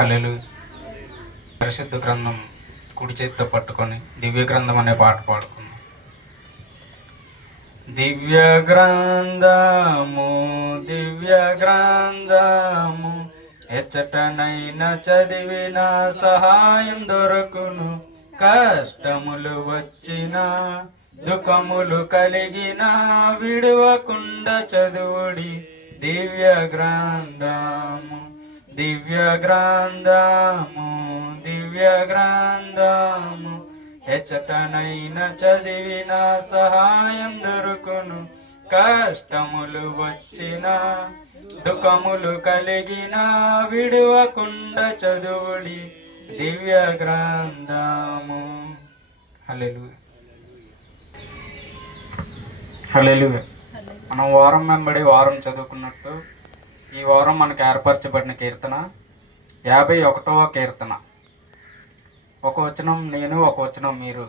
హల్లెలూయా. పరిశుద్ధ గ్రంథం కుడి చేతితో పట్టుకొని దివ్య గ్రంథం అనే పాట పాడుకుందాం. దివ్య గ్రంథము దివ్య గ్రంథము ఎచ్చటనైన చదివిన సహాయం దొరకును. కష్టములు వచ్చిన దుఃఖములు కలిగిన విడువకుండా చదువుడి దివ్య గ్రంథము దివ్య గ్రంథము దివ్య గ్రంథము ఎచ్చటనైన చదివిన సహాయం దొరుకును. కష్టములు వచ్చిన దుఃఖములు కలిగిన విడువకుండా చదువుడి దివ్య గ్రంథము. హల్లెలూయా హల్లెలూయా. మనం వారం వెంబడి వారం చదువుకున్నట్టు ఈ వారం మనకు ఏర్పరచబడిన కీర్తన 51వ కీర్తన. ఒక వచనం నేను ఒక వచనం మీరు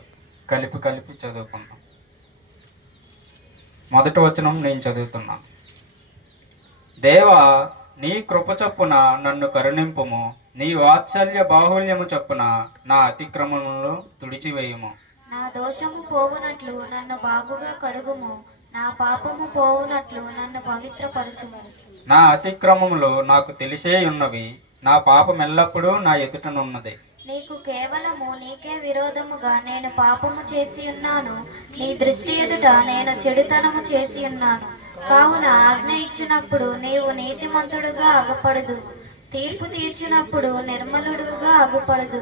కలిపి చదువుకుందాం. మొదటి వచనం నేను చదువుతున్నాను. దేవా, నీ కృప చొప్పున నన్ను కరుణింపుము, నీ వాత్సల్య బాహుల్యము చొప్పున నా అతిక్రమములను తుడిచివేయుము. నా దోషము పోవునట్లు నన్ను బాగుగా కడుగుము, నా పాపము పోవునట్లు నన్ను పవిత్రపరచుము. నా అతిక్రమములు నాకు తెలిసే ఉన్నవి, నా పాపం ఎల్లప్పుడూ నా ఎదుటనున్నది. నీకు కేవలము నీకే విరోధముగా నేను పాపము చేసి ఉన్నాను, నీ దృష్టి ఎదుట నేను చెడుతనము చేసి ఉన్నాను. కావున ఆజ్ఞ ఇచ్చినప్పుడు నీవు నీతిమంతుడుగా అగపడదు, తీర్పు తీర్చినప్పుడు నిర్మలుడుగా అగుపడదు.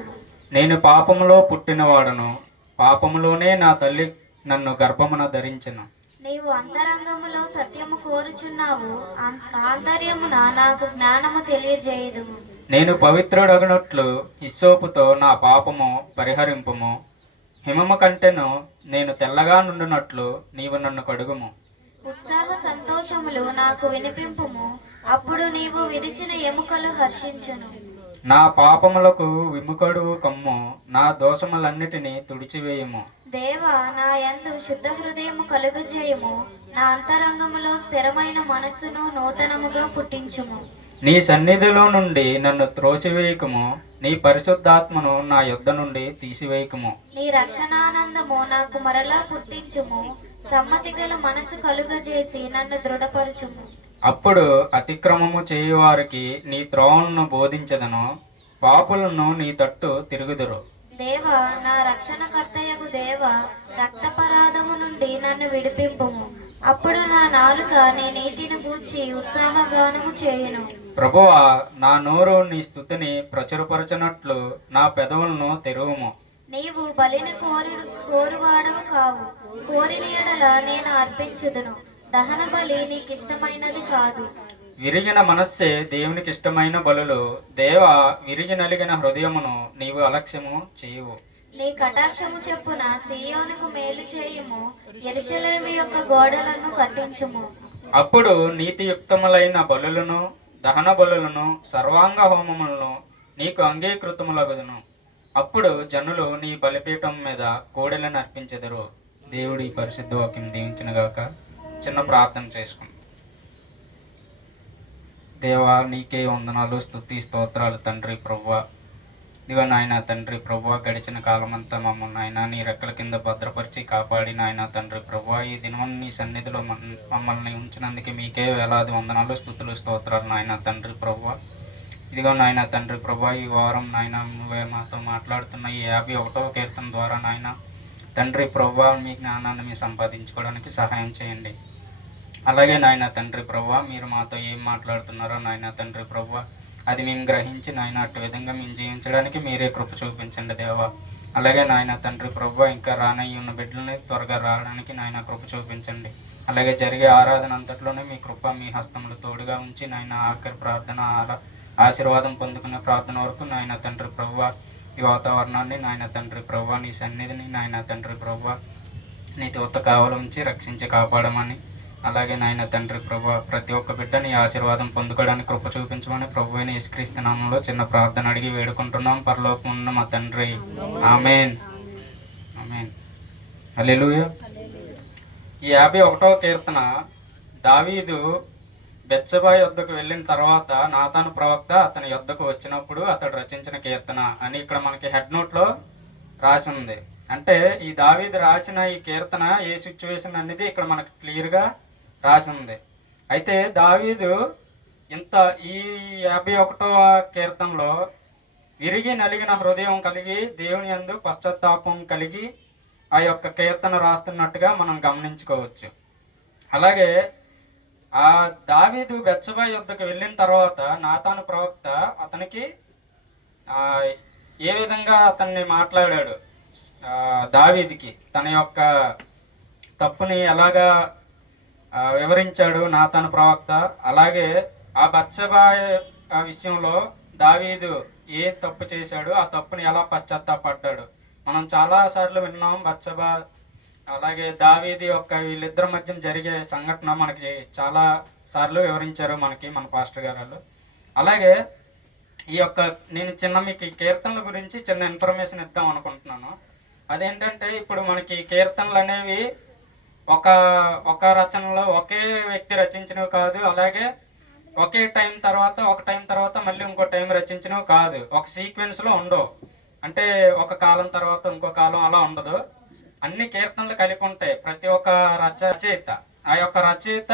నేను పాపములో పుట్టినవాడను, పాపములోనే నా తల్లి నన్ను గర్భమున ధరించెను. నీవు అంతరంగములో సత్యము కోరుచున్నావు, ఆంతర్యమున నాకు జ్ఞానము తెలియజేయదు. నేను పవిత్రుడగునట్లు హిస్సోపుతో నా పాపము పరిహరింపుము, హిమము కంటెను నేను తెల్లగా నుండునట్లు నీవు నన్ను కడుగుము. ఉత్సాహ సంతోషములు నాకు వినిపింపుము, అప్పుడు నీవు విరిచిన ఎముకలు హర్షించును. నా పాపములకు విముఖడు కమ్ము, నా దోషములన్నిటినీ తుడిచివేయుము. దేవా, నా యందు శుద్ధ హృదయము కలుగజేయము, నా అంతరంగములో స్థిరమైన మనస్సును నూతనముగా పుట్టించుము. నీ సన్నిధిలో నుండి నన్ను త్రోసివేయకము, నీ పరిశుద్ధాత్మను నా యొద్ద నుండి తీసివేయకము. నీ రక్షణానందము నాకు మరలా పుట్టించుము, సమ్మతి గల మనసు కలుగజేసి నన్ను దృఢపరచుము. అప్పుడు అతిక్రమము చేయువారికి నీ త్రోవలను బోధించదను, పాపులను నీ తట్టు తిరుగుదురు. దేవా, నా రక్షణకర్తయగు దేవా, రక్తపరాధము నుండి నన్ను విడిపింపుము, అప్పుడు నా నాలుక నీ నీతిని గూర్చి ఉత్సాహగానము చేయును. ప్రభువా, నా నోరు నీ స్తుతిని ప్రచురపరచనట్లు నా పెదవులను తెరువుము. నీవు బలిని కోరువాడవు కావు, కోరిన ఎడల నేను అర్పించుదును. దహన బలి నీకిష్టమైనది కాదు. విరిగిన మనస్సే దేవునికి ఇష్టమైన బలులు. దేవా, విరిగి నలిగిన హృదయమును నీవు అలక్ష్యము చేయువు. నీ కటాక్షము చెప్పున సీయోనుకు మేలు చేయుము, యెరూషలేము యొక్క గోడలను కట్టించుము. అప్పుడు నీతియుక్తములైన బలులను దహన బలులను సర్వాంగ హోమములను నీకు అంగీకృతములగుదును. అప్పుడు జనులు నీ బలిపీఠం మీద కోడెలను అర్పించెదరు. దేవుడి పరిశుద్ధ వాక్యం దీవించునుగాక. చిన్న ప్రార్థన చేసుకుందాం. దేవా, నీకే వందనాలు, స్తుతి స్తోత్రాలు తండ్రి. ప్రభువా, ఇదిగో నాయన తండ్రి ప్రభువా, గడిచిన కాలమంతా మమ్మల్ని నాయన నీ రెక్కల కింద భద్రపరిచి కాపాడి నాయన తండ్రి ప్రభువా, ఈ దినం నీ సన్నిధిలో మమ్మల్ని ఉంచినందుకు మీకే వేలాది వందనాలు, స్తుతులు స్తోత్రాలు నాయన తండ్రి ప్రభువా. ఇదిగో నాయన తండ్రి ప్రభువా, ఈ వారం నాయన నువ్వే మాతో మాట్లాడుతున్న ఈ 51వ కీర్తన ద్వారా నాయన తండ్రి ప్రభువా, మీ జ్ఞానాన్ని మీరు సంపాదించుకోవడానికి సహాయం చేయండి. అలాగే నాయన తండ్రి ప్రభువా, మీరు మాతో ఏం మాట్లాడుతున్నారో నాయన తండ్రి ప్రభువా, అది మేము గ్రహించి నాయన అటు విధంగా మేము జీవించడానికి మీరే కృప చూపించండి దేవా. అలాగే నాయన తండ్రి ప్రభువా, ఇంకా రానయ్యి ఉన్న బిడ్డలని త్వరగా రావడానికి నాయన కృప చూపించండి. అలాగే జరిగే ఆరాధన అంతట్లోనే మీ కృప మీ హస్తములు తోడుగా ఉంచి నాయన ఆఖరి ప్రార్థన ఆశీర్వాదం పొందుకునే ప్రార్థన వరకు నాయన తండ్రి ప్రభువా, ఈ వాతావరణాన్ని నాయన తండ్రి ప్రభువా, నీ సన్నిధిని నాయన తండ్రి ప్రభువా నీ తోత కావలి ఉంచి రక్షించి కాపాడమని, అలాగే నాయన తండ్రి ప్రభువా, ప్రతి ఒక్క బిడ్డని ఆశీర్వాదం పొందుకోవడానికి కృప చూపించమని ప్రభువైన యేసుక్రీస్తు నామములో చిన్న ప్రార్థన అడిగి వేడుకుంటున్నాం. పరలోకం ఉన్న మా తండ్రి. ఆమేన్ ఆమేన్. హల్లెలూయా. ఈ 51వ కీర్తన దావీదు బెత్షెబా యొద్దకు వెళ్ళిన తర్వాత నాతాను ప్రవక్త అతని యొద్దకు వచ్చినప్పుడు అతడు రచించిన కీర్తన అని ఇక్కడ మనకి హెడ్ నోట్లో రాసి ఉంది. అంటే ఈ దావీదు రాసిన ఈ కీర్తన ఏ సిచ్యువేషన్ అనేది ఇక్కడ మనకి క్లియర్గా రాసి ఉంది. అయితే దావీదు ఈ 51వ కీర్తనలో విరిగి నలిగిన హృదయం కలిగి దేవుని యందు పశ్చాత్తాపం కలిగి ఆ యొక్క కీర్తన రాస్తున్నట్టుగా మనం గమనించుకోవచ్చు. అలాగే ఆ దావీదు బెత్షెబా యొద్దకు వెళ్ళిన తర్వాత నాతాను ప్రవక్త అతనికి ఏ విధంగా అతన్ని మాట్లాడాడు, దావీదుకి తన యొక్క తప్పుని ఎలాగా వివరించాడు నాతాను ప్రవక్త. అలాగే ఆ బెత్షెబా విషయంలో దావీదు ఏ తప్పు చేశాడు, ఆ తప్పుని ఎలా పశ్చాత్తాపడ్డాడు. మనం చాలా సార్లు విన్నాం. బెత్షెబా అలాగే దావీదు యొక్క వీళ్ళిద్దరి మధ్య జరిగే సంఘటన మనకి చాలా సార్లు వివరించారు మన పాస్టర్ గారు. అలాగే నేను మీకు ఈ కీర్తనల గురించి చిన్న ఇన్ఫర్మేషన్ ఇద్దాం అనుకుంటున్నాను. అదేంటంటే ఇప్పుడు మనకి కీర్తనలు అనేవి ఒక రచనలో ఒకే వ్యక్తి రచించినవి కాదు. అలాగే ఒక టైం తర్వాత మళ్ళీ ఇంకో టైం రచించినవి కాదు. ఒక సీక్వెన్స్లో ఉండవు. అంటే ఒక కాలం తర్వాత ఇంకో కాలం అలా ఉండదు. అన్ని కీర్తనలు కలిపి ఉంటాయి. ప్రతి ఒక్క రచయిత ఆ యొక్క రచయిత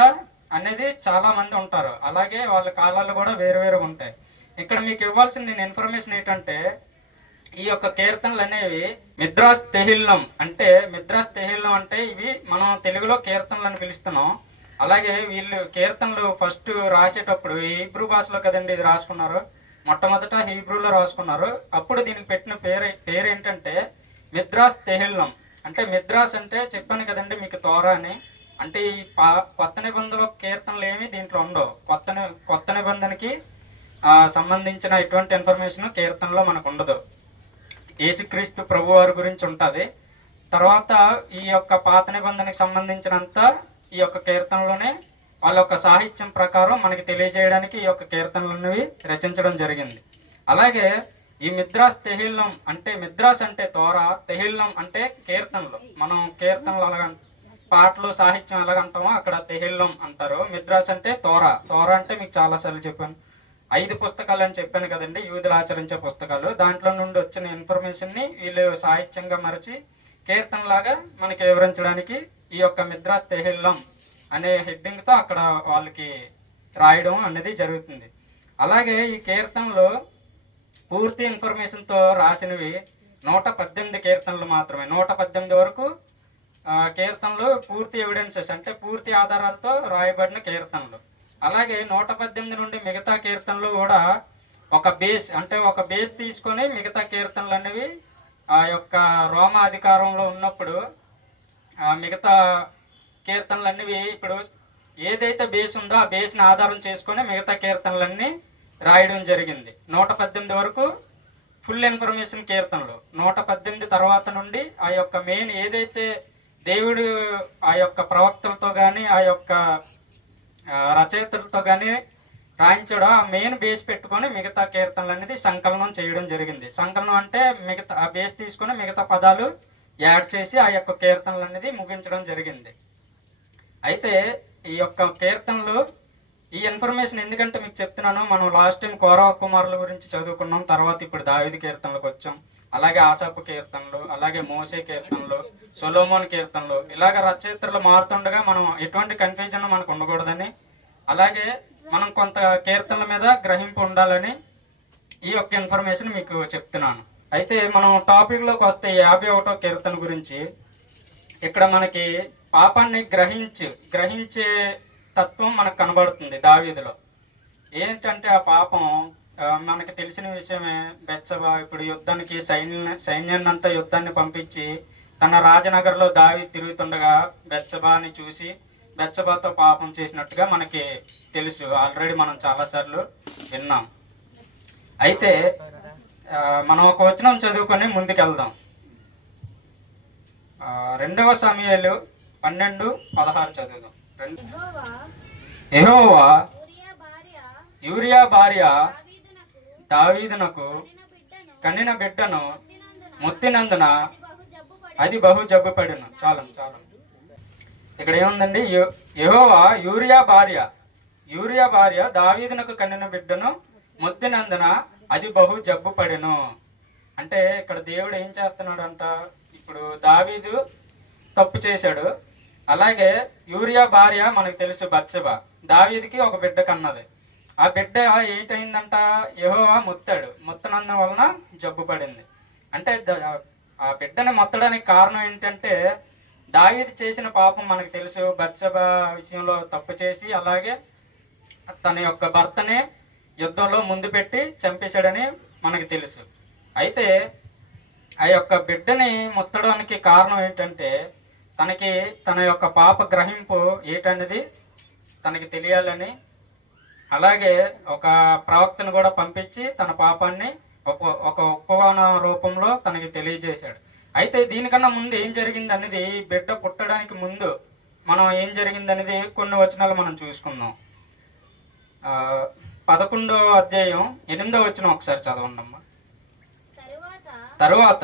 అనేది చాలా మంది ఉంటారు. అలాగే వాళ్ళ కాలాలు కూడా వేరు ఉంటాయి. ఇక్కడ మీకు ఇవ్వాల్సిన నేను ఇన్ఫర్మేషన్ ఏంటంటే ఈ యొక్క కీర్తనలు అనేవి మిద్రాస్ తెహిల్లం అంటే ఇవి మనం తెలుగులో కీర్తనలు అని పిలుస్తున్నాం. అలాగే వీళ్ళు కీర్తనలు ఫస్ట్ రాసేటప్పుడు హీబ్రూ భాషలో కదండి ఇది రాసుకున్నారు. మొట్టమొదట హీబ్రూలో రాసుకున్నారు. అప్పుడు దీనికి పెట్టిన పేరు ఏంటంటే మిద్రాస్ తెహిల్లం. అంటే మిద్రాస్ అంటే చెప్పాను కదండి మీకు తోరా అని. అంటే ఈ కొత్త నిబంధనలో కీర్తనలు ఏమి దీంట్లో ఉండవు. కొత్త నిబంధనకి సంబంధించిన ఎటువంటి ఇన్ఫర్మేషన్ కీర్తనలో మనకు ఉండదు. యేసుక్రీస్తు ప్రభు వారి గురించి ఉంటుంది. తర్వాత ఈ యొక్క పాత నిబంధనకి సంబంధించినంత ఈ యొక్క కీర్తనలోనే వాళ్ళ యొక్క సాహిత్యం ప్రకారం మనకి తెలియజేయడానికి ఈ యొక్క కీర్తనలనేవి రచించడం జరిగింది. అలాగే ఈ మిద్రాస్ తెహిల్లం అంటే మిద్రాస్ అంటే తోరా, తెహిల్లం అంటే కీర్తనలు. మనం కీర్తనలు పాటలు సాహిత్యం ఎలాగంటామో అక్కడ తెహిల్లం అంటారు. మిద్రాస్ అంటే తోరా అంటే మీకు చాలాసార్లు చెప్పాను. 5 పుస్తకాలు అని చెప్పాను కదండి, యూదులు ఆచరించే పుస్తకాలు. దాంట్లో నుండి వచ్చిన ఇన్ఫర్మేషన్ని వీళ్ళు సాహిత్యంగా మరచి కీర్తనలాగా మనకి వివరించడానికి ఈ యొక్క మిద్రాస్ తెహిల్లం అనే హెడ్డింగ్తో అక్కడ వాళ్ళకి రాయడం అనేది జరుగుతుంది. అలాగే ఈ కీర్తనలో పూర్తి ఇన్ఫర్మేషన్తో రాసినవి 118 కీర్తనలు మాత్రమే. 118 వరకు కీర్తనలు పూర్తి ఎవిడెన్సెస్ అంటే పూర్తి ఆధారాలతో రాయబడిన కీర్తనలు. అలాగే 118 నుండి మిగతా కీర్తనలు కూడా ఒక బేస్ తీసుకొని మిగతా కీర్తనలు అనేవి ఆ యొక్క రోమా అధికారంలో ఉన్నప్పుడు మిగతా కీర్తనలు అనేవి ఇప్పుడు ఏదైతే బేస్ ఉందో ఆ బేస్ని ఆధారం చేసుకొని మిగతా కీర్తనలన్నీ రాయడం జరిగింది. 118 వరకు ఫుల్ ఇన్ఫర్మేషన్ కీర్తనలు. 118 తర్వాత నుండి ఆ యొక్క మెయిన్ ఏదైతే దేవుడు ఆ యొక్క ప్రవక్తలతో కానీ ఆ యొక్క రచయితలతో కానీ రాయించాడో ఆ మెయిన్ బేస్ పెట్టుకొని మిగతా కీర్తనలు అనేది సంకలనం చేయడం జరిగింది. సంకలనం అంటే మిగతా ఆ బేస్ తీసుకొని మిగతా పదాలు యాడ్ చేసి ఆ యొక్క కీర్తనలు అనేది ముగించడం జరిగింది. అయితే ఈ యొక్క కీర్తనలు ఈ ఇన్ఫర్మేషన్ ఎందుకంటే మీకు చెప్తున్నాను. మనం లాస్ట్ టైం కోరవ కుమారుల గురించి చదువుకున్నాం. తర్వాత ఇప్పుడు దావీదు కీర్తనలకు వచ్చాం. అలాగే ఆసాపు కీర్తనలు, అలాగే మోసే కీర్తనలు, సొలొమోన్ కీర్తనలు, ఇలాగ రచయితలు మారుతుండగా మనం ఎటువంటి కన్ఫ్యూజన్ మనకు ఉండకూడదని, అలాగే మనం కొంత కీర్తనల మీద గ్రహింపు ఉండాలని ఈ యొక్క ఇన్ఫర్మేషన్ మీకు చెప్తున్నాను. అయితే మనం టాపిక్లోకి వస్తే 51వ కీర్తన గురించి ఇక్కడ మనకి పాపాన్ని గ్రహించే తత్వం మనకు కనబడుతుంది దావీదులో. ఏంటంటే ఆ పాపం మనకి తెలిసిన విషయమే. బెత్షెబా ఇప్పుడు యుద్ధానికి సైన్యాన్నంతా యుద్ధాన్ని పంపించి తన రాజనగర్లో దావీదు తిరుగుతుండగా బెత్షెబాని చూసి బెత్షెబాతో పాపం చేసినట్టుగా మనకి తెలుసు. ఆల్రెడీ మనం చాలాసార్లు విన్నాం. అయితే మనం ఒక వచనం చదువుకొని ముందుకెళ్దాం. 2వ సమూయేలు 12:16 చదువుదాం. యెహోవా యూరియా భార్య దావీదునకు కనిన బిడ్డను మొత్తినందున అది బహు జబ్బుపడిను. చాలు ఇక్కడ ఏముందండి? యెహోవా యూరియా భార్య యూరియా భార్య దావీదునకు కనిన బిడ్డను మొద్దినందున అది బహు జబ్బు పడెను. అంటే ఇక్కడ దేవుడు ఏం చేస్తున్నాడంట, ఇప్పుడు దావీదు తప్పు చేశాడు, అలాగే యూరియా భార్య మనకు తెలుసు బత్షెబ, దావీదుకి ఒక బిడ్డ కన్నది. ఆ బిడ్డ ఏంటయిందంట, యెహోవా మొత్తనందు వలన జబ్బు పడింది. అంటే ఆ బిడ్డని మొత్తడానికి కారణం ఏంటంటే దావీదు చేసిన పాపం మనకు తెలుసు. బత్షెబ విషయంలో తప్పు చేసి అలాగే తన యొక్క భర్తని యుద్ధంలో ముందు పెట్టి చంపేశాడని మనకు తెలుసు. అయితే ఆ యొక్క బిడ్డని మొత్తడానికి కారణం ఏంటంటే తనకి తన యొక్క పాప గ్రహింపు ఏంటనేది తనకి తెలియాలని, అలాగే ఒక ప్రవక్తను కూడా పంపించి తన పాపాన్ని ఒక ఉపమాన రూపంలో తనకి తెలియజేశాడు. అయితే దీనికన్నా ముందు ఏం జరిగింది అనేది, బిడ్డ పుట్టడానికి ముందు మనం ఏం జరిగింది అనేది కొన్ని వచనాలు మనం చూసుకుందాం. 11వ అధ్యాయం 8వ వచనం ఒకసారి చదవండి అమ్మా. తరువాత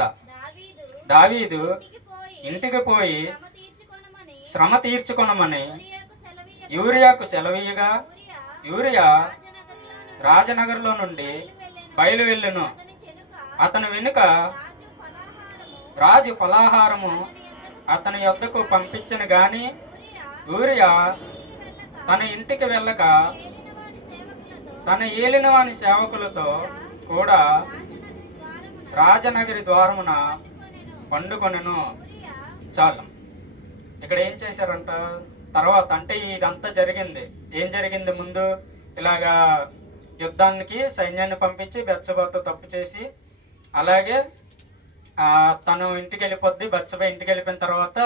దావీదు ఇంటికి పోయి శ్రమ తీర్చుకొనమని యూరియాకు సెలవీయగా యూరియా రాజనగర్లో నుండి బయలు వెళ్ళెను. అతని వెనుక రాజు ఫలాహారము అతని యొద్దకు పంపించను గాని యూరియా తన ఇంటికి వెళ్ళక తన ఏలినవాని సేవకులతో కూడా రాజనగరి ద్వారమున పండుకొనెను. చాలు. ఇక్కడ ఏం చేశారంట తర్వాత, అంటే ఇదంతా జరిగింది. ఏం జరిగింది ముందు, ఇలాగా యుద్ధానికి సైన్యాన్ని పంపించి బత్షెబతో తప్పు చేసి అలాగే తను ఇంటికి వెళ్ళిపోద్ది. బత్షెబ ఇంటికి వెళ్ళిపోయిన తర్వాత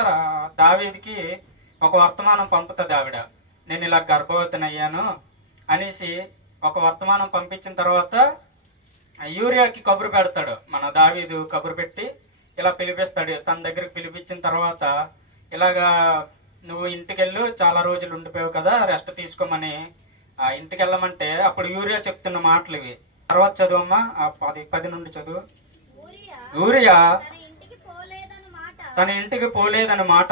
దావీదుకి ఒక వర్తమానం పంపుతుంది ఆవిడ, నేను ఇలా గర్భవతిని అయ్యాను అనేసి ఒక వర్తమానం పంపించిన తర్వాత యూరియాకి కబురు పెడతాడు. మన దావీదు కబురు పెట్టి ఇలా పిలిపిస్తాడు. తన దగ్గరికి పిలిపించిన తర్వాత ఇలాగా నువ్వు ఇంటికి వెళ్ళు, చాలా రోజులు ఉండిపోయావు కదా, రెస్ట్ తీసుకోమని ఇంటికి వెళ్ళమంటే అప్పుడు యూరియా చెప్తున్న మాటలు ఇవి. తర్వాత చదువమ్మా, 10 నుండి చదువు. యూరియా తన ఇంటికి పోలేదని మాట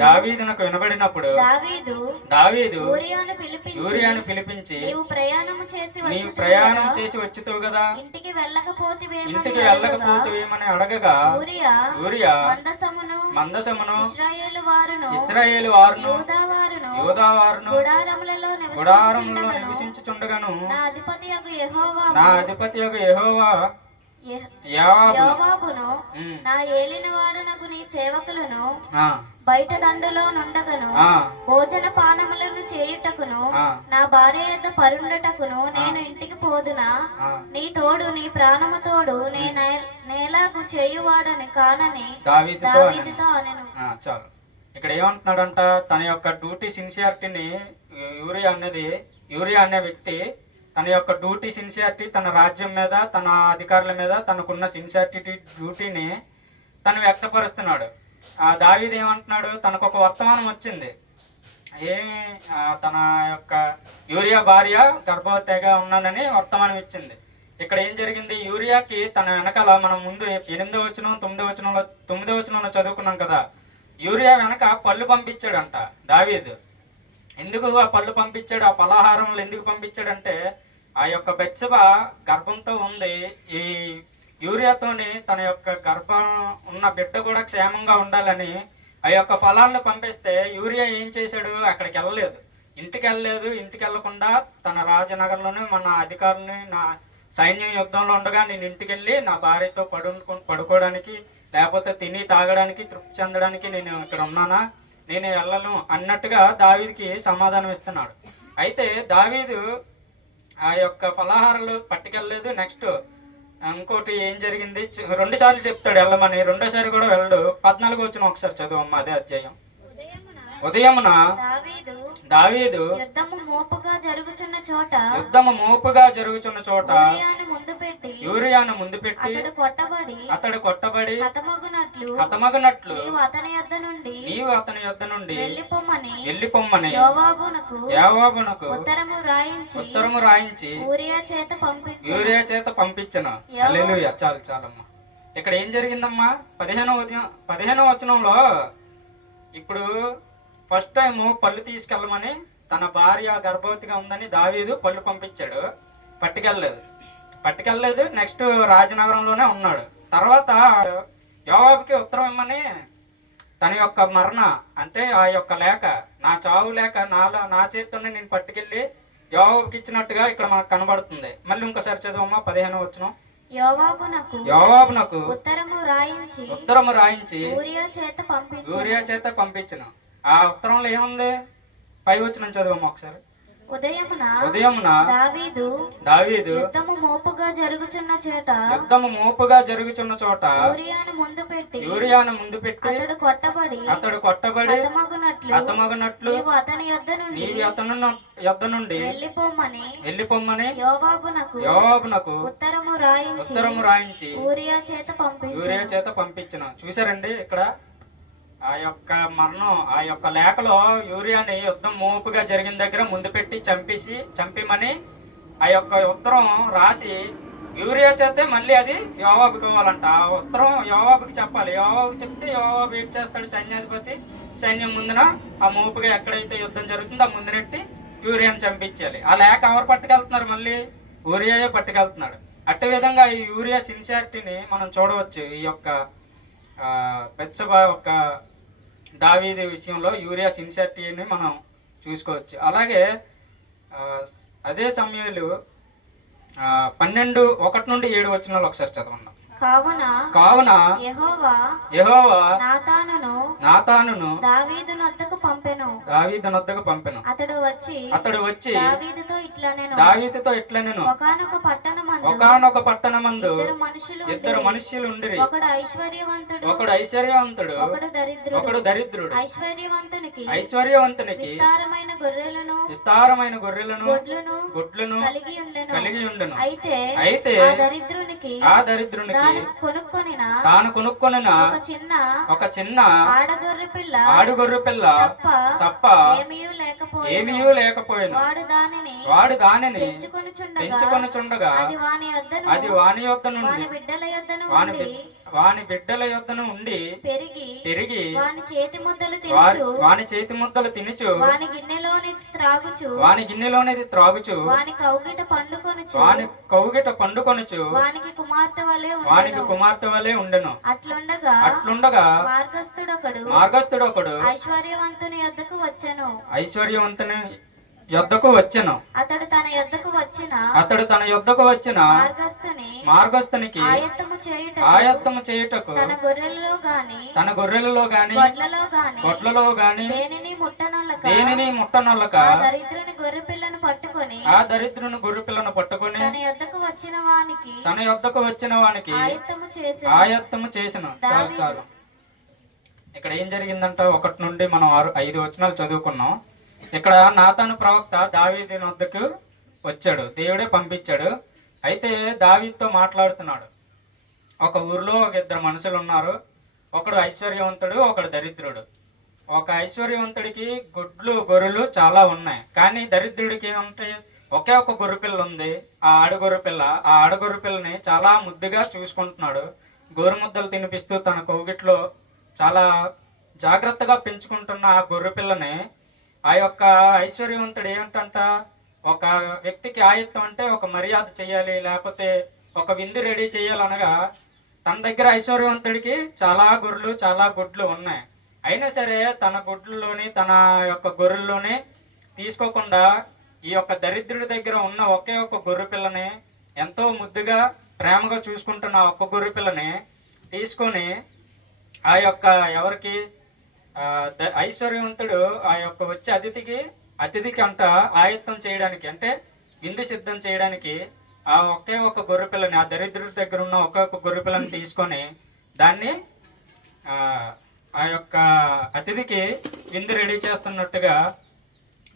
దావీదునకు వినబడినప్పుడు దావీదు యూరియాను పిలిపించి నీవు ప్రయాణం చేసి వచ్చితావు కదా, ఇంటికి వెళ్ళకపోతివేమని అడగగా యూరియా మందసమును ఇశ్రాయేలు వారును యూదా వారును గుడారములలో నివసించుచుండగను నా అధిపతియగు యెహోవా యోవాబును నా ఏలిన వారునకు నీ సేవకులను బయట దండులో నుండగను భోజన పానములను చేయుటకును నా భార్య యొద్ద పరుండటకును నేను ఇంటికి పోదునా, నీ తోడు నీ ప్రాణము తోడు నేలాగు చేయువాడని కానని దావీదుతో అనెను. చాలు. ఇక్కడ ఏమంటున్నాడంట, తన యొక్క డ్యూటీ సిన్సియారిటీని యూరియా అనే వ్యక్తి తన యొక్క డ్యూటీ సిన్సియారిటీ, తన రాజ్యం మీద తన అధికారుల మీద తనకున్న సిన్సియారిటీ డ్యూటీని తను వ్యక్తపరుస్తున్నాడు. దావీదు ఏమంటున్నాడు, తనకు ఒక వర్తమానం వచ్చింది. ఏమి, తన యొక్క యూరియా భార్య గర్భవతిగా ఉన్నానని వర్తమానం ఇచ్చింది. ఇక్కడ ఏం జరిగింది, యూరియాకి తన వెనకాల మనం ముందు 8వ వచనం 9వ వచనంలో చదువుకున్నాం కదా, యూరియా వెనక పళ్ళు పంపించాడంట దావీదు. ఎందుకు ఆ పళ్ళు పంపించాడు, ఆ పలహారంలో ఎందుకు పంపించాడంటే ఆ యొక్క బెత్షెబ గర్భంతో ఉంది. ఈ యూరియాతోని తన యొక్క గర్భం ఉన్న బిడ్డ కూడా క్షేమంగా ఉండాలని ఆ యొక్క ఫలాలను పంపిస్తే యూరియా ఏం చేశాడు, అక్కడికి వెళ్ళలేదు, ఇంటికి వెళ్ళకుండా తన రాజనగర్లోనే మన అధికారులని నా సైన్యం యుద్ధంలో ఉండగా నేను ఇంటికి వెళ్ళి నా భార్యతో పడుకోవడానికి లేకపోతే తిని తాగడానికి తృప్తి చెందడానికి నేను ఇక్కడ ఉన్నానా, నేను వెళ్ళను అన్నట్టుగా దావీదుకి సమాధానం ఇస్తున్నాడు. అయితే దావీదు ఆ యొక్క ఫలాహారాలు పట్టుకెళ్ళలేదు. నెక్స్ట్ ఇంకోటి ఏం జరిగింది, 2 సార్లు చెప్తాడు వెళ్ళమని, 2వ కూడా వెళ్ళడు. 14వ వచనం ఒకసారి చదువమ్మా, అదే అధ్యాయం. ఉదయమున దావీదు యుద్ధము మోపుగా జరుగుచున్న చోట యూరియాను ముందు పెట్టి అతడు కొట్టబడి హతమగునట్లు నీవు అతని యొద్ద నుండి వెళ్ళిపోమ్మని యోవాబునకు ఉత్తరము రాయించి యూరియా చేత పంపించను. హల్లెలూయా. చాలమ్మా. ఇక్కడ ఏం జరిగిందమ్మా, 15వ వచనంలో ఇప్పుడు ఫస్ట్ టైం పళ్ళు తీసుకెళ్ళమని తన భార్య గర్భవతిగా ఉందని దావీదు పళ్ళు పంపించాడు, పట్టుకెళ్ళలేదు. నెక్స్ట్ రాజనగరంలోనే ఉన్నాడు. తర్వాత యోవాబుకి ఉత్తరం ఇమ్మని తన యొక్క మరణ అంటే ఆ యొక్క లేఖ, నా చావు లేఖ నా చేతితోనే నేను పట్టుకెళ్ళి యోవాబుకి ఇచ్చినట్టుగా ఇక్కడ మనకు కనబడుతుంది. మళ్ళీ ఇంకోసారి చదవమ్మా 15వ వచనం. యోవాబునకు ఉత్తరము రాయించి ఊరియా చేత పంపించును. ఆ ఉత్తరంలో ఏముంది? 5వ వచనం చదవమ్మా ఒకసారి. ఉదయమున దావీదు యుద్ధము మోపుగా జరుగుచున్న చోట యూరియాను ముందు పెట్టి అతడు కొట్టబడి హతమగునట్లు నీవు అతని యొద్ద నుండి వెళ్ళిపోమ్మని యోవాబునకు ఉత్తరము రాయించి యూరియా చేత పంపించును. చూసారండి ఇక్కడ ఆ యొక్క మరణం, ఆ యొక్క లేఖలో యూరియాని యుద్ధం మోపుగా జరిగిన దగ్గర ముందు పెట్టి చంపిమని ఆ యొక్క ఉత్తరం రాసి యూరియా చేస్తే మళ్ళీ అది యోవాబుకి ఇవ్వాలంట. ఆ ఉత్తరం యోవాబుకి చెప్పాలి. యోవాబుకి చెప్తే యోవాబు ఏం చేస్తాడు? సైన్యాధిపతి సైన్యం ముందున ఆ మోపుగా ఎక్కడైతే యుద్ధం జరుగుతుందో ఆ ముందునెట్టి యూరియాని చంపించాలి. ఆ లేఖ ఎవరు పట్టుకెళ్తున్నారు? మళ్ళీ యూరియాయే పట్టుకెళ్తున్నాడు. అట్టి విధంగా ఈ యూరియా సిన్సియారిటీని మనం చూడవచ్చు. ఈ యొక్క బెత్షెబా యొక్క దావీదు విషయంలో యూరియా సిన్సియారిటీని మనం చూసుకోవచ్చు. అలాగే అదే సమయంలో 12:1 నుండి 7 వచనాలు ఒకసారి చదవండి. కావున యెహోవా నాతానును దావీదు నొద్దకు పంపెను. అతడు వచ్చి దావీదుతో ఇట్లనెను, ఒకానొక పట్టణమందు ఇద్దరు మనుష్యులు ఉండిరి. ఒకడు ఐశ్వర్యవంతుడు, ఒకడు దరిద్రుడు. ఐశ్వర్యవంతునికి విస్తారమైన గొర్రెలను గొడ్లను కలిగి ఉండెను. అయితే ఆ దరిద్రునికి తాను కొనుక్కొనిన ఒక చిన్న ఆడుగొర్రె పిల్ల తప్ప ఏమీ లేకపోయాను. వాడు దానిని పెంచుకొనుచుండగా అది వాని యొద్ద నుండి వాని బిడ్డల యొద్దను ఉండి పెరిగి వాని చేతి ముద్దలు తినుచు వాని గిన్నెలోని త్రాగుచు వాని కౌగిట పండుకొనుచు వానికి కుమార్తె వలె ఉండెను. అట్లుండగా మార్గస్థుడొకడు ఐశ్వర్యవంతుని యొద్దకు వచ్చెను. అతడు తన యొద్దకు వచ్చిన మార్గస్థునికి ఆయత్తము చేయుటకు తన గొర్రెలలో గాని గొడ్లలో గాని దేనిని ముట్టనొల్లక ఆ దరిద్రుని గొర్రె పిల్లను పట్టుకొని తన యొద్దకు వచ్చిన వానికి ఆయత్తము చేసెను. చాలు. ఇక్కడ ఏం జరిగిందంట? 1 నుండి మనం 5 వచనాలు చదువుకున్నాం. ఇక్కడ నాతాను ప్రవక్త దావీదు వద్దకు వచ్చాడు, దేవుడే పంపించాడు. అయితే దావీదుతో మాట్లాడుతున్నాడు. ఒక ఊరిలో ఒక ఇద్దరు మనుషులు ఉన్నారు. ఒకడు ఐశ్వర్యవంతుడు, ఒకడు దరిద్రుడు. ఒక ఐశ్వర్యవంతుడికి గొర్రెలు చాలా ఉన్నాయి, కానీ దరిద్రుడికి ఏముంటాయి? ఒకే ఒక గొర్రెపిల్ల ఉంది, ఆ ఆడగొర్రె పిల్లని చాలా ముద్దుగా చూసుకుంటున్నాడు. గోరుముద్దలు తినిపిస్తూ తన కౌగిట్లో చాలా జాగ్రత్తగా పెంచుకుంటున్న ఆ గొర్రె పిల్లని ఆ యొక్క ఐశ్వర్యవంతుడు ఏమిటంట, ఒక వ్యక్తికి ఆయత్తం అంటే ఒక మర్యాద చేయాలి, లేకపోతే ఒక విందు రెడీ చేయాలనగా తన దగ్గర ఐశ్వర్యవంతుడికి చాలా గొర్రెలు చాలా గుడ్లు ఉన్నాయి. అయినా సరే తన గుడ్లలోని తన యొక్క గొర్రెల్లోని తీసుకోకుండా ఈ యొక్క దరిద్రుడి దగ్గర ఉన్న ఒకే ఒక గొర్రె పిల్లని, ఎంతో ముద్దుగా ప్రేమగా చూసుకుంటున్న ఒక్క గొర్రె పిల్లని తీసుకొని ఆ యొక్క ఎవరికి ఐశ్వర్యవంతుడు ఆ యొక్క వచ్చే అతిథికి అంట ఆయత్తం చేయడానికి, అంటే విందు సిద్ధం చేయడానికి ఆ ఒకే ఒక గొర్రె పిల్లని, ఆ దరిద్రుడి దగ్గర ఉన్న ఒకే ఒక గొర్రె పిల్లని తీసుకొని దాన్ని ఆ యొక్క అతిథికి విందు రెడీ చేస్తున్నట్టుగా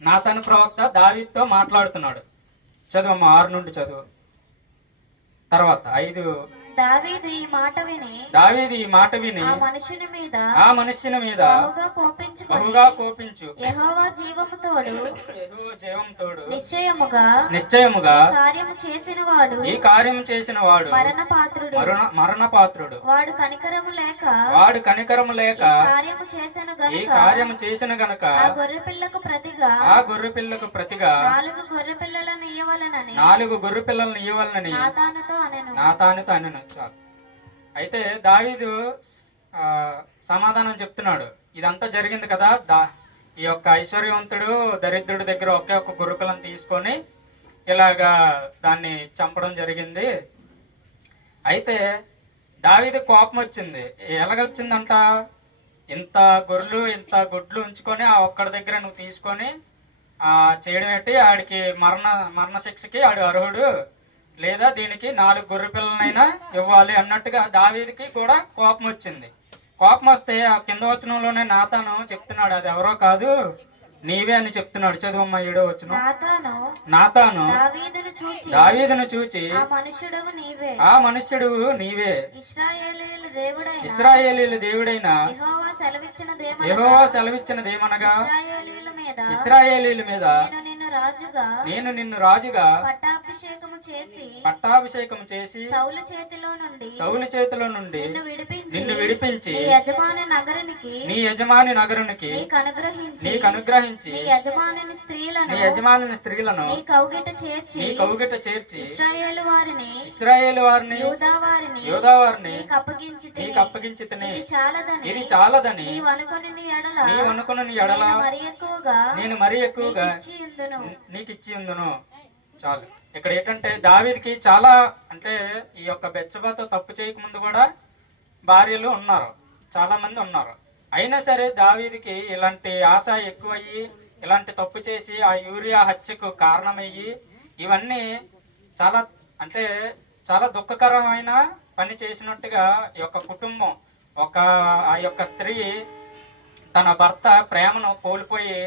నాతాను ప్రవక్త దావీదుతో మాట్లాడుతున్నాడు. చదువమ్మా 6 నుండి చదువు. తర్వాత 5 దావీదు ఈ మాట విని ఆ మనుష్యుని మీద బహుగా కోపించు యెహోవా జీవము తోడు యెహోవా జీవము తోడు నిశ్చయముగా ఈ కార్యము చేసిన వాడు మరణపాత్రుడు వాడు కనికరము లేక ఈ కార్యము చేసిన గనుక ఆ గొర్రె పిల్లకు ప్రతిగా 4 గొర్రె పిల్లలను ఇయ్యవలెనని 4 గొర్రె పిల్లలను ఇవ్వాలని నాతానుతో అనెను. చాలు. అయితే దావీదు సమాధానం చెప్తున్నాడు. ఇదంతా జరిగింది కదా, ఈ యొక్క ఐశ్వర్యవంతుడు దరిద్రుడి దగ్గర ఒకే ఒక్క గొర్రె పిల్లని తీసుకొని ఇలాగా దాన్ని చంపడం జరిగింది. అయితే దావీదు కోపం వచ్చింది. ఎలాగొచ్చిందంట, ఇంత గొర్రెలు ఇంత గుడ్లు ఉంచుకొని ఆ ఒక్కడి దగ్గర నువ్వు తీసుకొని చేయడం ఏంటి, ఆడికి మరణ శిక్షకి ఆడు అర్హుడు, లేదా దీనికి 4 గొర్రె పిల్లలనైనా ఇవ్వాలి అన్నట్టుగా దావీదుకి కూడా కోపం వచ్చింది. కోపం వస్తే ఆ కింద వచనంలోనే నాతాను చెప్తున్నాడు, అది ఎవరో కాదు నీవే అని చెప్తున్నాడు. చదువమ్మ 7వ వచనం. నాతాను దావీదును చూచి ఆ మనుష్యుడు నీవే, ఇశ్రాయేలీయుల దేవుడైన యెహోవా సెలవిచ్చినదేమనగా ఇశ్రాయేలీయుల మీద నేను నిన్ను రాజుగా పట్టాభిషేకము చేసి సౌలు చేతిలో నుండి నిన్ను విడిపించి నీ యజమాని నగరునికి నీకు అనుగ్రహించి నీ యజమాని స్త్రీలను నీ కౌగిట చేర్చి ఇశ్రాయేలు వారిని యూదా వారిని నీకు అప్పగించితిని. ఇది చాలదని నీవు అనుకొనిన ఎడల నేను మరి ఎక్కువగా నీకు ఇచ్చి ఉందును. చాలు. ఇక్కడ ఏంటంటే దావీదుకి చాలా, అంటే ఈ యొక్క బెత్షెబాతో తప్పు చేయకముందు కూడా భార్యలు ఉన్నారు, చాలా మంది ఉన్నారు. అయినా సరే దావీదుకి ఇలాంటి ఆశ ఎక్కువయ్యి ఇలాంటి తప్పు చేసి ఆ యూరియా హత్యకు కారణమయ్యి ఇవన్నీ చాలా, అంటే చాలా దుఃఖకరమైన పని చేసినట్టుగా ఈ యొక్క కుటుంబం, ఆ యొక్క స్త్రీ తన భర్త ప్రేమను కోల్పోయి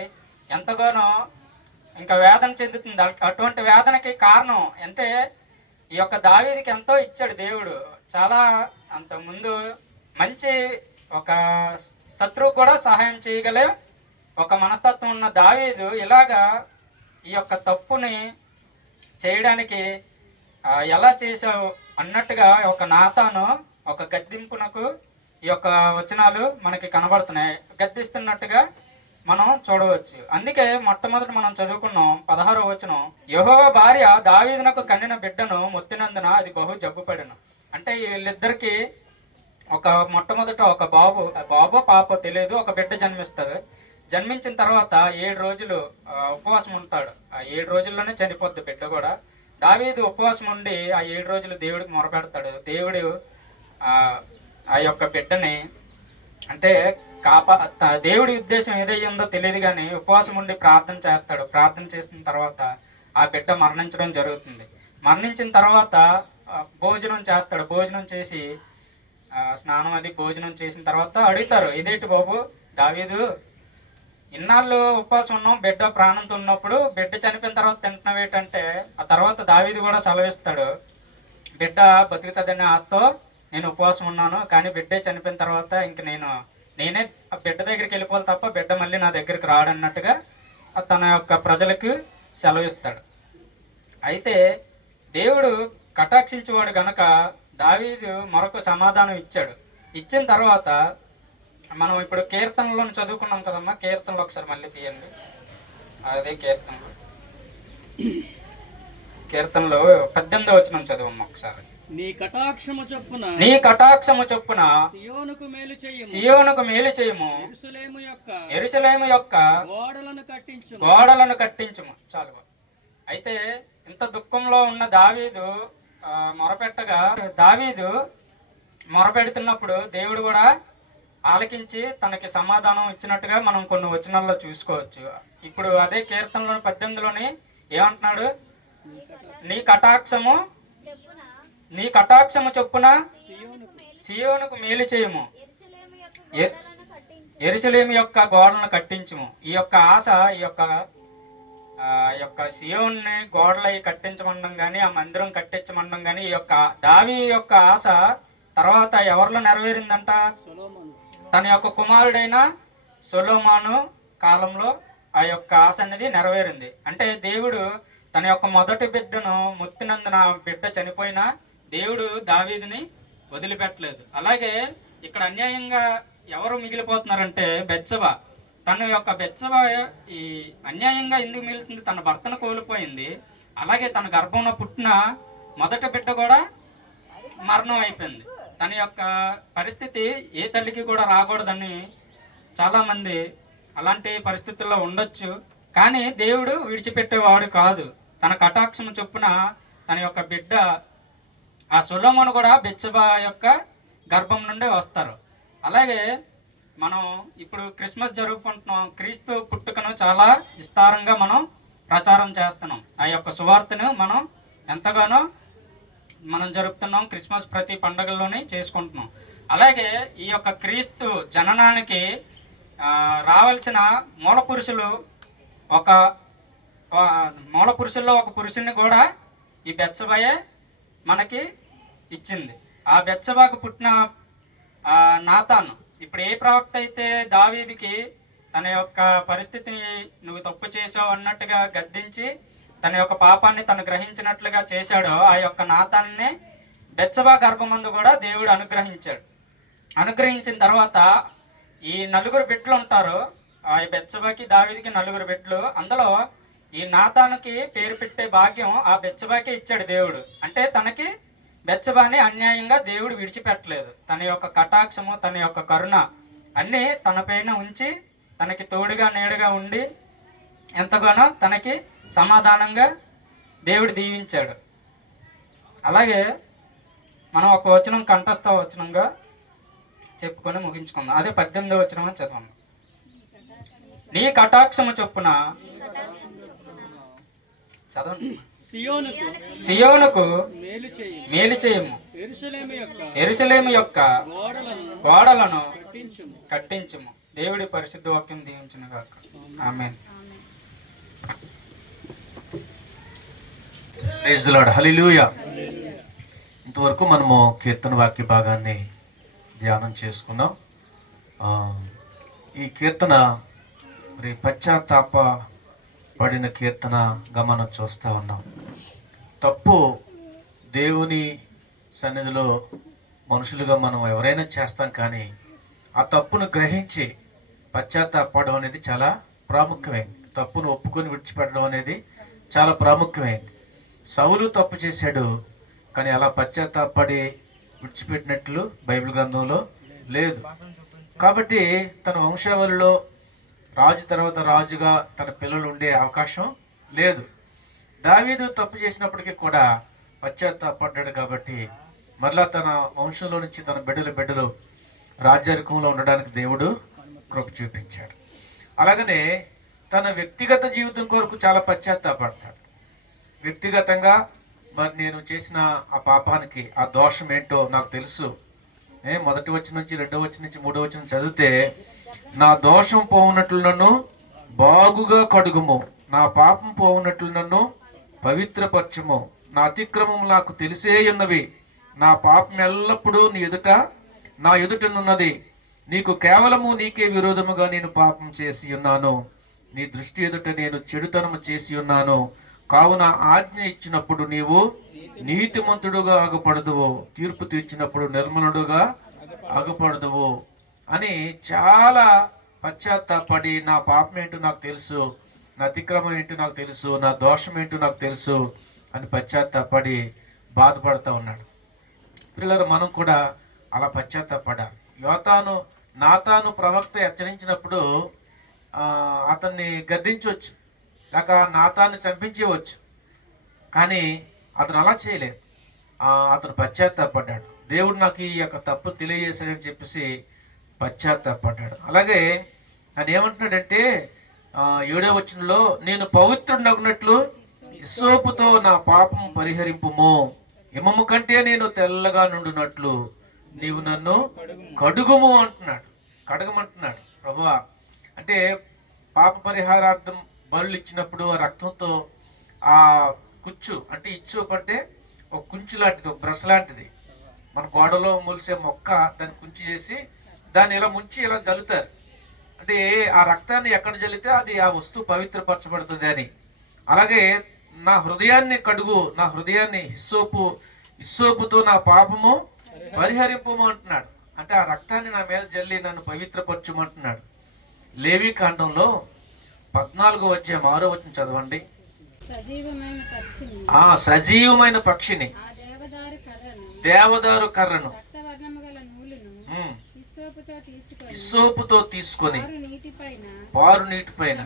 ఎంతగానో ఇంకా వేదన చెందుతుంది. అటువంటి వేదనకి కారణం అంటే ఈ యొక్క దావీదుకి ఎంతో ఇచ్చాడు దేవుడు. చాలా అంత ముందు మంచి ఒక శత్రువు కూడా సహాయం చేయగలే ఒక మనస్తత్వం ఉన్న దావీదు ఇలాగా ఈ యొక్క తప్పుని చేయడానికి ఎలా చేసావు అన్నట్టుగా ఒక నాతాను ఒక గద్దింపునకు ఈ యొక్క వచనాలు మనకి కనబడుతున్నాయి. గద్దిస్తున్నట్టుగా మనం చూడవచ్చు. అందుకే మొట్టమొదటి మనం చదువుకున్నాం 16వ వచనం, యెహోవా భార్య దావీదునకు కన్నిన బిడ్డను మొత్తినందున అది బహు జబ్బుపడెను. అంటే వీళ్ళిద్దరికి మొట్టమొదట ఒక బాబో పాపో తెలియదు, ఒక బిడ్డ జన్మిస్తారు. జన్మించిన తర్వాత 7 రోజులు ఉపవాసం ఉంటాడు. ఆ 7 రోజుల్లోనే చనిపోద్ది బిడ్డ కూడా. దావీదు ఉపవాసం ఉండి ఆ 7 రోజులు దేవుడికి మొరపెడతాడు. దేవుడు ఆ యొక్క బిడ్డని, అంటే దేవుడి ఉద్దేశం ఏదై ఉందో తెలియదు కానీ ఉపవాసం ఉండి ప్రార్థన చేస్తాడు. ప్రార్థన చేసిన తర్వాత ఆ బిడ్డ మరణించడం జరుగుతుంది. మరణించిన తర్వాత భోజనం చేస్తాడు. భోజనం చేసి స్నానం అది భోజనం చేసిన తర్వాత అడుగుతారు, ఇదేంటి బాబు దావీదు, ఇన్నాళ్ళు ఉపవాసం ఉన్నాం, బిడ్డ ప్రాణంతో ఉన్నప్పుడు బిడ్డ చనిపోయిన తర్వాత తింటున్నావు ఏంటంటే, ఆ తర్వాత దావీదు కూడా సెలవిస్తాడు, బిడ్డ బతుకుతుందనే ఆశతో నేను ఉపవాసం ఉన్నాను, కానీ బిడ్డే చనిపోయిన తర్వాత ఇంక నేనే ఆ బిడ్డ దగ్గరికి వెళ్ళిపోవాలి తప్ప బిడ్డ మళ్ళీ నా దగ్గరికి రాడన్నట్టుగా తన యొక్క ప్రజలకు సెలవిస్తాడు. అయితే దేవుడు కటాక్షించేవాడు గనక దావీదు మరొక సమాధానం ఇచ్చాడు. ఇచ్చిన తర్వాత మనం ఇప్పుడు కీర్తనలో చదువుకున్నాం కదమ్మా, కీర్తనలో ఒకసారి మళ్ళీ తీయండి. అదే కీర్తనలో 18వ వచనం చదువమ్మా ఒకసారి. నీ కటాక్షము చొప్పున సియోనుకు మేలు చేయుము, యెరూషలేము యొక్క గోడలను కట్టించుము. చాలు. అయితే ఇంత దుఃఖంలో ఉన్న దావీదు మొరపెడుతున్నప్పుడు దేవుడు కూడా ఆలకించి తనకి సమాధానం ఇచ్చినట్టుగా మనం కొన్ని వచనాల్లో చూసుకోవచ్చు. ఇప్పుడు అదే కీర్తనలో 18లోని ఏమంటున్నాడు, నీ కటాక్షము చొప్పున సియోనుకు మేలు చేయుము, యెరూషలేము యొక్క గోడలను కట్టించుము. ఈ యొక్క ఆశ, ఈ యొక్క ఆ యొక్క సియోన్ని గోడలు అవి కట్టించమండం కానీ, ఆ మందిరం కట్టించమండం కానీ, ఈ యొక్క దావీ యొక్క ఆశ తర్వాత ఎవరిలో నెరవేరిందంట? తన యొక్క కుమారుడైన సొలొమోను కాలంలో ఆ యొక్క ఆశ అనేది నెరవేరింది. అంటే దేవుడు తన యొక్క మొదటి బిడ్డను ముత్తినందున బిడ్డ చనిపోయినా దేవుడు దావీదుని వదిలిపెట్టలేదు. అలాగే ఇక్కడ అన్యాయంగా ఎవరు మిగిలిపోతున్నారంటే బెత్షెబా. తన యొక్క బెత్షెబా ఈ అన్యాయంగా ఎందుకు మిగులుతుంది? తన భర్తను కోల్పోయింది. అలాగే తన గర్భంలో పుట్టిన మొదటి బిడ్డ కూడా మరణం అయిపోయింది. తన యొక్క పరిస్థితి ఏ తల్లికి కూడా రాకూడదని చాలామంది అలాంటి పరిస్థితుల్లో ఉండొచ్చు. కానీ దేవుడు విడిచిపెట్టేవాడు కాదు. తన కటాక్షం చొప్పున తన యొక్క బిడ్డ ఆ సొలొమోను కూడా బెత్షెబా యొక్క గర్భం నుండే వస్తారు. అలాగే మనం ఇప్పుడు క్రిస్మస్ జరుపుకుంటున్నాం. క్రీస్తు పుట్టుకను చాలా విస్తారంగా మనం ప్రచారం చేస్తున్నాం. ఆ యొక్క సువార్తను మనం ఎంతగానో మనం జరుపుతున్నాం. క్రిస్మస్ ప్రతి పండుగల్లోనే చేసుకుంటున్నాం. అలాగే ఈ యొక్క క్రీస్తు జననానికి రావాల్సిన మూల పురుషుల్లో ఒక పురుషుని కూడా ఈ బెత్షెబాయే మనకి ఇచ్చింది. ఆ బెత్షెబాకు పుట్టిన నాతాను ఇప్పుడు ఏ ప్రవక్త అయితే దావీదుకి తన యొక్క పరిస్థితిని నువ్వు తప్పు చేసావు అన్నట్టుగా గద్దించి తన యొక్క పాపాన్ని తను గ్రహించినట్లుగా చేశాడో, ఆ యొక్క నాతాన్నే బెత్షెబా గర్భమందు కూడా దేవుడు అనుగ్రహించాడు. అనుగ్రహించిన తర్వాత ఈ 4 బిడ్డలు ఉంటారు. ఆ బెత్షెబాకి దావీదుకి 4 బిడ్డలు. అందులో ఈ నాతానుకి పేరు పెట్టే భాగ్యం ఆ బెత్షెబాకే ఇచ్చాడు దేవుడు. అంటే తనకి బెత్షెబాని అన్యాయంగా దేవుడు విడిచిపెట్టలేదు. తన యొక్క కటాక్షము, తన యొక్క కరుణ అన్నీ తన పైన ఉంచి తనకి తోడుగా నీడగా ఉండి ఎంతగానో తనకి సమాధానంగా దేవుడు దీవించాడు. అలాగే మనం ఒక వచనం కంఠస్థ వచనంగా చెప్పుకొని ముగించుకుందాం. అదే 18వ వచనం చదవండి. నీ కటాక్షము చొప్పున చదవండి. సియోనుకు మేలు చేయము, యెరూషలేము యొక్క గోడలను కట్టించుము. దేవుడి పరిశుద్ధ వాక్యం దీవించును గాక. Amen. Praise the Lord. Hallelujah. ఇంతవరకు మనము కీర్తన వాక్య భాగాన్ని ధ్యానం చేసుకున్నాం. ఈ కీర్తన మరి పశ్చాత్తాప పడిన కీర్తనగా మనం చూస్తూ ఉన్నాం. తప్పు దేవుని సన్నిధిలో మనుషులుగా మనం ఎవరైనా చేస్తాం, కానీ ఆ తప్పును గ్రహించి పశ్చాత్తాపడడం అనేది చాలా ప్రాముఖ్యమైంది. తప్పును ఒప్పుకొని విడిచిపెట్టడం అనేది చాలా ప్రాముఖ్యమైంది. సౌలు తప్పు చేశాడు, కానీ అలా పశ్చాత్తాపడి విడిచిపెట్టినట్లు బైబిల్ గ్రంథంలో లేదు. కాబట్టి తన వంశావళిలో రాజు తర్వాత రాజుగా తన పిల్లలు ఉండే అవకాశం లేదు. దావీదు తప్పు చేసినప్పటికీ కూడా పశ్చాత్తాపడ్డాడు. కాబట్టి మరలా తన వంశంలో నుంచి తన బిడ్డలు రాజ్యాధికంలో ఉండడానికి దేవుడు కృప చూపించాడు. అలాగనే తన వ్యక్తిగత జీవితం కొరకు చాలా పశ్చాత్తాపడతాడు. వ్యక్తిగతంగా మరి నేను చేసిన ఆ పాపానికి ఆ దోషం ఏంటో నాకు తెలుసు. మొదటి వచనం నుంచి 2వ వచనం నుంచి 3వ వచనం చదివితే, నా దోషం పోవునట్లు నన్ను బాగుగా కడుగుము, నా పాపం పోవునట్లు నన్ను పవిత్రపరచుము, నా అతిక్రమం నాకు తెలిసే ఉన్నవి, నా పాపం ఎల్లప్పుడూ నా ఎదుటనున్నది, నీకు కేవలము నీకే విరోధముగా నేను పాపం చేసి ఉన్నాను, నీ దృష్టి ఎదుట నేను చెడుతనము చేసి ఉన్నాను, కావున ఆజ్ఞ ఇచ్చినప్పుడు నీవు నీతిమంతుడుగా ఆగపడదువు, తీర్పు తీర్చినప్పుడు నిర్మలుడుగా ఆగపడదువు అని చాలా పశ్చాత్తాపడి, నా పాపం ఏంటో నాకు తెలుసు, నా అతిక్రమం ఏంటో నాకు తెలుసు, నా దోషం ఏంటో నాకు తెలుసు అని పశ్చాత్తాపడి బాధపడుతూ ఉన్నాడు. పిల్లలు మనం కూడా అలా పశ్చాత్తాపడాలి. నాతాను ప్రవక్త హెచ్చరించినప్పుడు అతన్ని గద్దించవచ్చు, లేక నాతాన్ని చంపించవచ్చు, కానీ అతను అలా చేయలేదు. అతను పశ్చాత్తాపడ్డాడు. దేవుడు నాకు ఈ యొక్క తప్పు తెలియజేశాడని చెప్పేసి పశ్చాత్తాపడ్డాడు. అలాగే ఆయన ఏమంటున్నాడంటే 7వ వచనంలో, నేను పవిత్రుడనగునట్లు హిస్సోపుతో నా పాపం పరిహరింపుము, హిమము కంటే నేను తెల్లగా నుండునట్లు నీవు నన్ను కడుగుము అంటున్నాడు. కడగమంటున్నాడు ప్రభువా. అంటే పాప పరిహారార్థం బలులు ఇచ్చినప్పుడు ఆ రక్తంతో ఆ కుచ్చు అంటే ఇచ్చోపు అంటే ఒక కుంచు లాంటిది, ఒక బ్రష్ లాంటిది, మన గోడలో మొలిసే మొక్క దాన్ని కుంచి చేసి దాన్ని ఇలా ముంచి ఇలా జల్లుతారు. అంటే ఆ రక్తాన్ని ఎక్కడ జల్లితే అది ఆ వస్తువు పవిత్రపరచబడుతుంది అని. అలాగే నా హృదయాన్ని కడుగు, నా హృదయాన్ని హిస్సోపుతో నా పాపము పరిహరింపము అంటున్నాడు. అంటే ఆ రక్తాన్ని నా మీద జల్లి నన్ను పవిత్రపరచమంటున్నాడు. లేవి కాండంలో 14వ అధ్యాయం 6వ వచనం చదవండి. సజీవమైన పక్షిని దేవదారు కర్రను హిస్సోపుతో తీసుకొని పారు నీటిపైన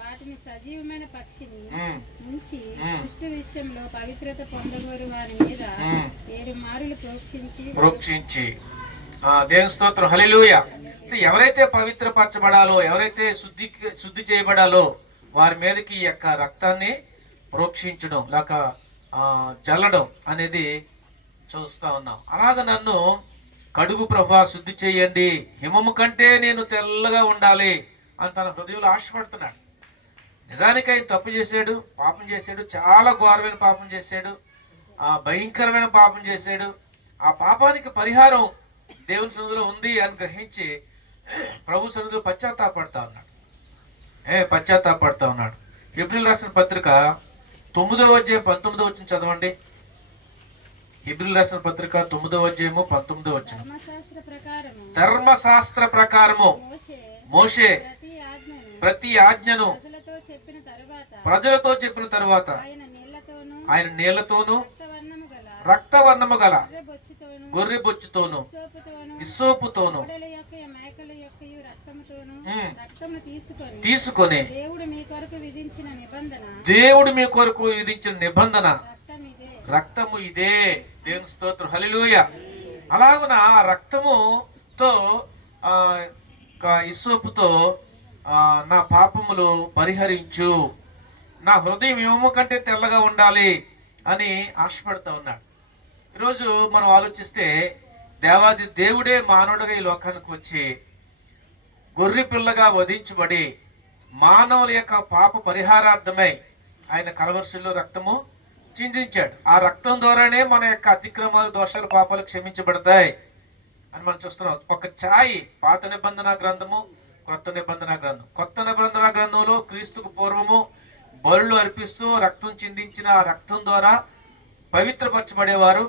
వాటిని సజీవమైన పక్షిని ఉంచి కుష్టు విషయంలో పవిత్రత పొందగోరు వారి మీద 7 మారులు ప్రోక్షించి దేవుని స్తోత్రం, హల్లెలూయా. ఎవరైతే పవిత్రపరచబడాలో, ఎవరైతే శుద్ధి చేయబడాలో వారి మీదకి ఈ యొక్క రక్తాన్ని ప్రోక్షించడం లేక జల్లడం అనేది చూస్తా ఉన్నాం. అలాగ నన్ను కడుగు ప్రభా, శుద్ధి చేయండి, హిమము కంటే నేను తెల్లగా ఉండాలి అని తన హృదయంలో ఆశపడుతున్నాడు. నిజానికి ఆయన తప్పు చేశాడు, పాపం చేశాడు, చాలా ఘోరమైన పాపం చేశాడు, భయంకరమైన పాపం చేశాడు. ఆ పాపానికి పరిహారం దేవుని సన్నిధిలో ఉంది అని గ్రహించి ప్రభు సన్నిధిలో పశ్చాత్తాపడతా ఉన్నాడు. హెబ్రీయులకు రాసిన పత్రిక 9వ అధ్యాయం 19వ వచనం చదవండి. హెబ్రీయులకు రాసిన పత్రిక 9వ అధ్యాయము 19వ వచనం. ధర్మశాస్త్ర ప్రకారము మోషే ప్రతి ఆజ్ఞను ప్రజలతో చెప్పిన తరువాత ఆయన నీళ్లతోనూ రక్తవర్ణము గల గొర్రె బొచ్చుతోను హిస్సోపుతోను తీసుకొని దేవుడు మీ కొరకు విధించిన నిబంధన రక్తము ఇదే. దేవుని స్తోత్రం, హల్లెలూయా. అలాగున ఆ రక్తముతో హిస్సోపుతో నా పాపములు పరిహరించు, నా హృదయం హిమము కంటే తెల్లగా ఉండాలి అని ఆశపడుతూ ఉన్నాడు. ఈరోజు మనం ఆలోచిస్తే దేవాది దేవుడే మానవుడిగా ఈ లోకానికి వచ్చి గొర్రె పిల్లగా వధించబడి మానవుల యొక్క పాప పరిహారార్థమై ఆయన కలవరిశిలో రక్తము చిందించాడు. ఆ రక్తం ద్వారానే మన యొక్క అతిక్రమాలు, దోషాలు, పాపాలు క్షమించబడతాయి అని మనం చూస్తున్నాం. ఒక ఛాయి పాత నిబంధన గ్రంథము, కొత్త నిబంధన గ్రంథం. కొత్త నిబంధన గ్రంథంలో క్రీస్తుకు పూర్వము బలులు అర్పిస్తూ రక్తం చిందించిన ఆ రక్తం ద్వారా పవిత్రపరచబడేవారు.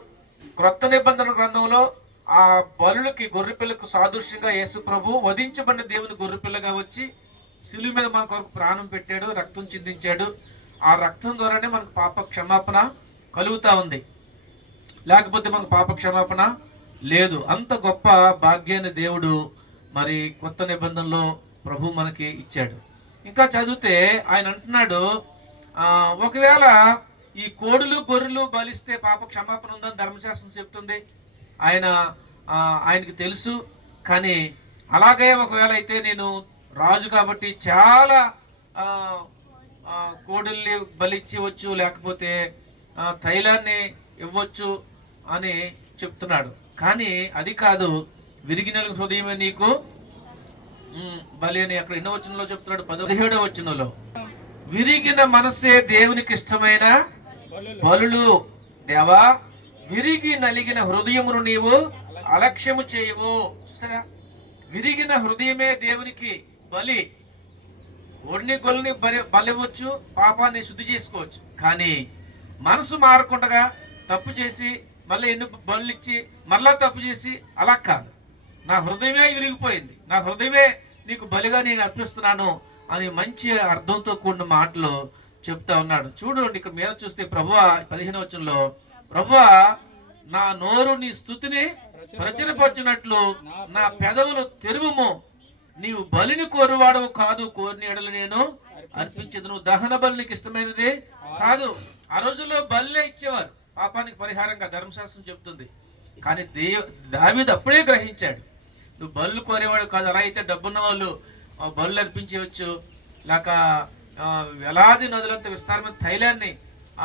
క్రొత్త నిబంధన గ్రంథంలో ఆ బలులకి, గొర్రెపిల్లకు సాదృశ్యంగా యేసు ప్రభు వధించబడిన దేవుని గొర్రెపిల్లగా వచ్చి శిలువ మీద మన కొరకు ప్రాణం పెట్టాడు, రక్తం చిందించాడు. ఆ రక్తం ద్వారానే మనకు పాప క్షమాపణ కలుగుతా ఉంది, లేకపోతే మనకు పాప క్షమాపణ లేదు. అంత గొప్ప భాగ్యాన్ని దేవుడు మరి కొత్త నిబంధనలో ప్రభు మనకి ఇచ్చాడు. ఇంకా చదివితే ఆయన అంటున్నాడు, ఒకవేళ ఈ కోడులు గొర్రెలు బలిస్తే పాప క్షమాపణ ఉందని ధర్మశాస్త్రం చెప్తుంది. ఆయనకి తెలుసు. కానీ అలాగే ఒకవేళ అయితే నేను రాజు కాబట్టి చాలా కోడుల్ని బలిచ్చవచ్చు, లేకపోతే తైలాన్ని ఇవ్వచ్చు అని చెప్తున్నాడు. కానీ అది కాదు, విరిగిన హృదయమే నీకు బలి అని అక్కడ ఎన్నో వచనంలో చెప్తున్నాడు. 17వ వచనంలో విరిగిన మనసే దేవునికి ఇష్టమైన బలులు. దేవా, విరిగి నలిగిన హృదయమును నీవు అలక్ష్యము చేయవు. చూసారా, విరిగిన హృదయమే దేవునికి బలి. ఒడిని గొల్ని బలివచ్చు, పాపాన్ని శుద్ధి చేసుకోవచ్చు. కానీ మనసు మారకుండా తప్పు చేసి మళ్ళీ ఎన్ని బలులు ఇచ్చి మళ్ళా తప్పు చేసి అలా కాదు. నా హృదయమే విరిగిపోయింది, నా హృదయమే నీకు బలిగా నేను అర్పిస్తున్నాను అని మంచి అర్థంతో కూడిన మాటలు చెప్తా ఉన్నాడు. చూడండి, ఇక్కడ మీద చూస్తే ప్రభువా 15వ వచనంలో, ప్రభువా నా నోరు నీ స్తుతిని ప్రచురపరచినట్లు నా పెదవులు తెరువుము. నీవు బలిని కోరువాడవు కాదు, కోరిన ఎడలు నేను అర్పించదు. నువ్వు దహన బలి నీకు ఇష్టమైనది కాదు. ఆ రోజుల్లో బలినే ఇచ్చేవారు పాపానికి పరిహారంగా, ధర్మశాస్త్రం చెప్తుంది. కానీ దావీదు అప్పుడే గ్రహించాడు, నువ్వు బళ్ళు కోరేవాడు కాదు. అలా అయితే డబ్బున్న వాళ్ళు బళ్ళు అర్పించవచ్చు, లేక వేలాది నదులంత విస్తారమైన తైలాన్ని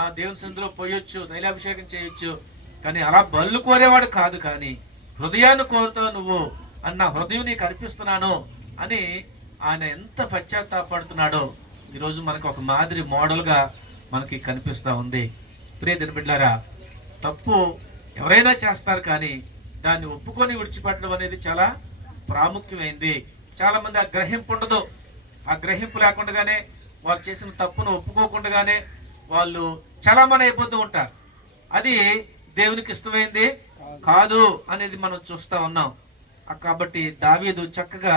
ఆ దేవుని సన్నిధిలో పోయొచ్చు, తైలాభిషేకం చేయొచ్చు. కానీ అలా బళ్ళు కోరేవాడు కాదు, కానీ హృదయాన్ని కోరుతావు నువ్వు, అన్న హృదయం నీకు అర్పిస్తున్నాను అని ఆయన ఎంత పశ్చాత్తాపడుతున్నాడో ఈరోజు మనకు ఒక మాదిరి మోడల్గా మనకి కనిపిస్తూ ఉంది. ప్రియ బిడ్డలారా, తప్పు ఎవరైనా చేస్తారు, కానీ దాన్ని ఒప్పుకొని విడిచిపెట్టడం అనేది చాలా ప్రాముఖ్యమైంది. చాలా మంది ఆ గ్రహింపు ఉండదు. ఆ గ్రహింపు లేకుండానే వాళ్ళు చేసిన తప్పును ఒప్పుకోకుండానే వాళ్ళు చలామణి అయిపోతూ ఉంటారు. అది దేవునికి ఇష్టమైంది కాదు అనేది మనం చూస్తూ ఉన్నాం. కాబట్టి దావీదు చక్కగా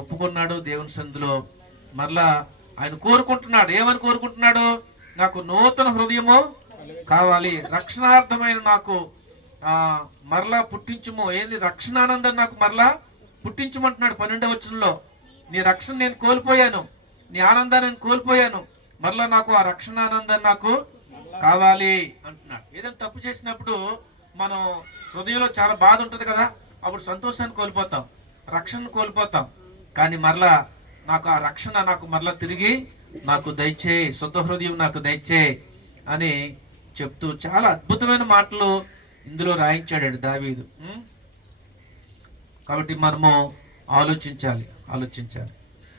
ఒప్పుకున్నాడు దేవుని సన్నిధిలో. మరలా ఆయన కోరుకుంటున్నాడు. ఏమని కోరుకుంటున్నాడు? నాకు నూతన హృదయము కావాలి, రక్షణార్థమైన నాకు మరలా పుట్టించుము. ఏంది? రక్షణానందం నాకు మరలా పుట్టించమంటున్నాడు 12వ వచనంలో. నీ రక్షణ నేను కోల్పోయాను, నీ ఆనందాన్ని నేను కోల్పోయాను, మరలా నాకు ఆ రక్షణ ఆనందం నాకు కావాలి అంటున్నాడు. ఏదైనా తప్పు చేసినప్పుడు మనం హృదయంలో చాలా బాధ ఉంటుంది కదా, అప్పుడు సంతోషాన్ని కోల్పోతాం, రక్షణను కోల్పోతాం. కానీ మరలా నాకు ఆ రక్షణ నాకు మరలా తిరిగి నాకు దయచేయి, శుద్ధ హృదయం నాకు దయచేయి అని చెప్తూ చాలా అద్భుతమైన మాటలు ఇందులో రాయించాడు దావీదు. కాబట్టి మనము ఆలోచించాలి.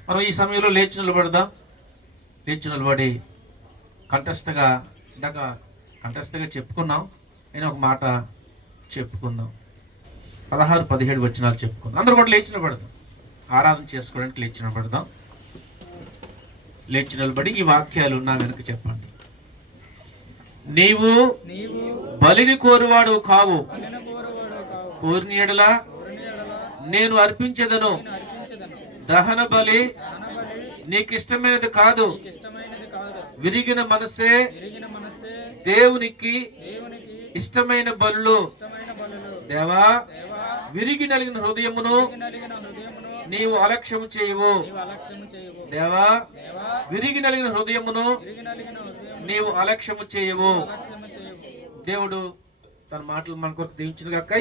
మనం ఈ సమయంలో లేచి నిలబడదాం. లేచి నిలబడి కంఠస్థగా చెప్పుకున్నాం. నేను ఒక మాట చెప్పుకుందాం. 16-17 వచనాలు చెప్పుకుందాం. అందరూ కూడా లేచి నిలబడదాం. ఆరాధన చేసుకోవడానికి లేచి నిలబడదాం. లేచి నిలబడి ఈ వాక్యాలు నా వెనుక చెప్పండి. నీవు బలిని కోరువాడు కావు, కోరిన యెడల నేను అర్పించేదను. దహన బలి నీకిష్టమైనది కాదు, విరిగిన మనసే దేవునికి ఇష్టమైన బలులు. దేవా, విరిగి నలిగిన హృదయమును నీవు అలక్ష్యము చేయవు. దేవా, విరిగి నలిగిన హృదయమును నీవు అలక్ష్యము చేయవు. దేవుడు తన మాటలు మన కొరకు దీవించును గాక.